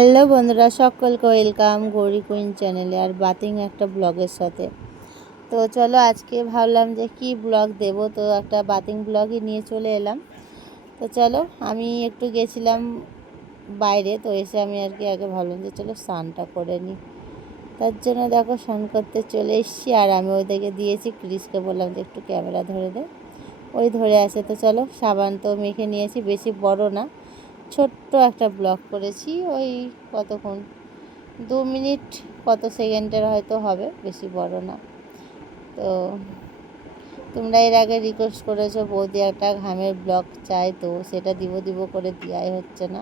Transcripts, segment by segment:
Hello বন্ধুরা, সকলকে welcome Gauri queen চ্যানেলে আর বাতিং একটা ব্লগের সাথে। তো চলো আজকে ভাবলাম যে কি ব্লগ দেব, তো একটা বাতিং ব্লগই নিয়ে চলে এলাম। তো চলো, আমি একটু গেছিলাম বাইরে, তো এসে আমি আগে ভাবলাম যে চলো স্নানটা করে নিই। তার জন্য দেখো স্নান করতে চলে এসেছি, আর আমি ওইদিকে দিয়েছি ক্রিসকে, বললাম যে একটু ক্যামেরা ধরে দে, ওই ধরে আছে। তো চলো, সাবান তো মেখে নিয়েছি, বেশি বড় না, ছোট্ট একটা ব্লগ করেছি, ওই কতক্ষণ 2 মিনিট কত সেকেন্ডের হয়তো হবে, বেশি বড় না। তো তোমরা এর আগে রিকোয়েস্ট করেছো বৌদি একটা ঘামের ব্লগ চাই, তো সেটা দিব দিব করে দেওয়াই হচ্ছে না।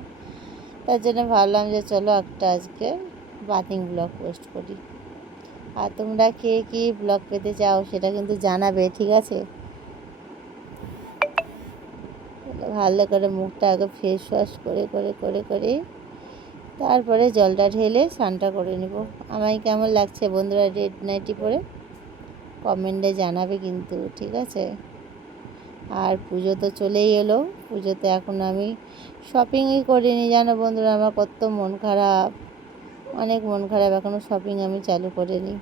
তার জন্য ভাবলাম যে চলো একটা আজকে বাথিং ব্লগ পোস্ট করি। আর তোমরা কে কী ব্লগ পেতে চাও সেটা কিন্তু জানাবে, ঠিক আছে? ভালো করে মুখটা আগে ফেস ওয়াশ করে করে করে করে তারপরে জলটা ঢেলে স্নানটা করে নেব। আমায় কেমন লাগছে বন্ধুরা রেড নাইটি পরে কমেন্টে জানাবে কিন্তু, ঠিক আছে? আর পুজো তো চলেই এলো, পুজোতে এখন আমি শপিংই করিনি, জানো বন্ধুরা, আমার কত মন খারাপ, অনেক মন খারাপ, এখনও শপিং আমি চালু করিনি।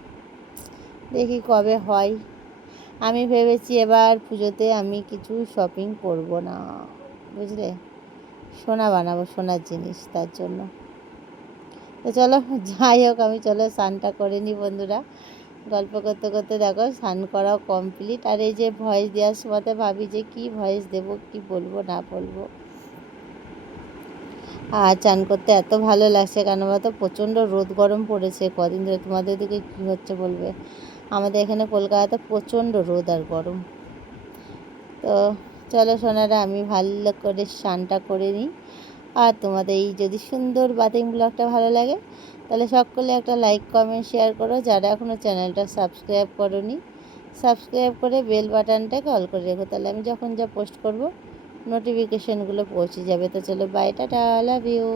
দেখি কবে হয়। আমি ভেবেছি এবার পুজোতে আমি কিছু শপিং করব না, বুঝলে, সোনা বানাবো, সোনার জিনিস, তার জন্য। তো চলো যাই হোক, আমি চলো স্নানটা করে নিই বন্ধুরা। গল্প করতে করতে দেখো স্নান করাও কমপ্লিট। আর এই যে ভয়েস দেওয়ার সময় ভাবি যে কি ভয়েস দেবো, কি বলবো না বলবো। আর চান করতে এত ভালো লাগছে, কেন বলতো প্রচণ্ড রোদ গরম পড়েছে কদিন ধরে। তোমাদের দিকে কী হচ্ছে বলবে, আমাদের এখানে কলকাতাতে প্রচণ্ড রোদ আর গরম। তো চলো সোনারা, আমি ভালো করে স্নানটা করে নিই। আর তোমাদের এই যদি সুন্দর বাথিং ব্লগটা ভালো লাগে তাহলে সকলে একটা লাইক কমেন্ট শেয়ার করো। যারা এখনও চ্যানেলটা সাবস্ক্রাইব করোনি, সাবস্ক্রাইব করে বেল বাটনটাকে অল করে রেখো, তাহলে আমি যখন যা পোস্ট করব নোটিফিকেশানগুলো পৌঁছে যাবে। তো চলো বাই, টাটা, লাভ ইউ।